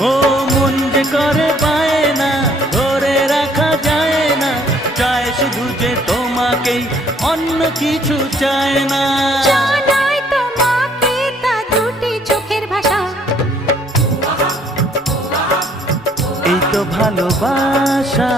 ও মন যে করে পায় না, ধরে রাখা যায় না, চায় শুধু যে তোমাকেই, অন্য কিছু চায় না। জানাই তোমাকে তা দুটি চোখের ভাষা, এই তো ভালোবাসা।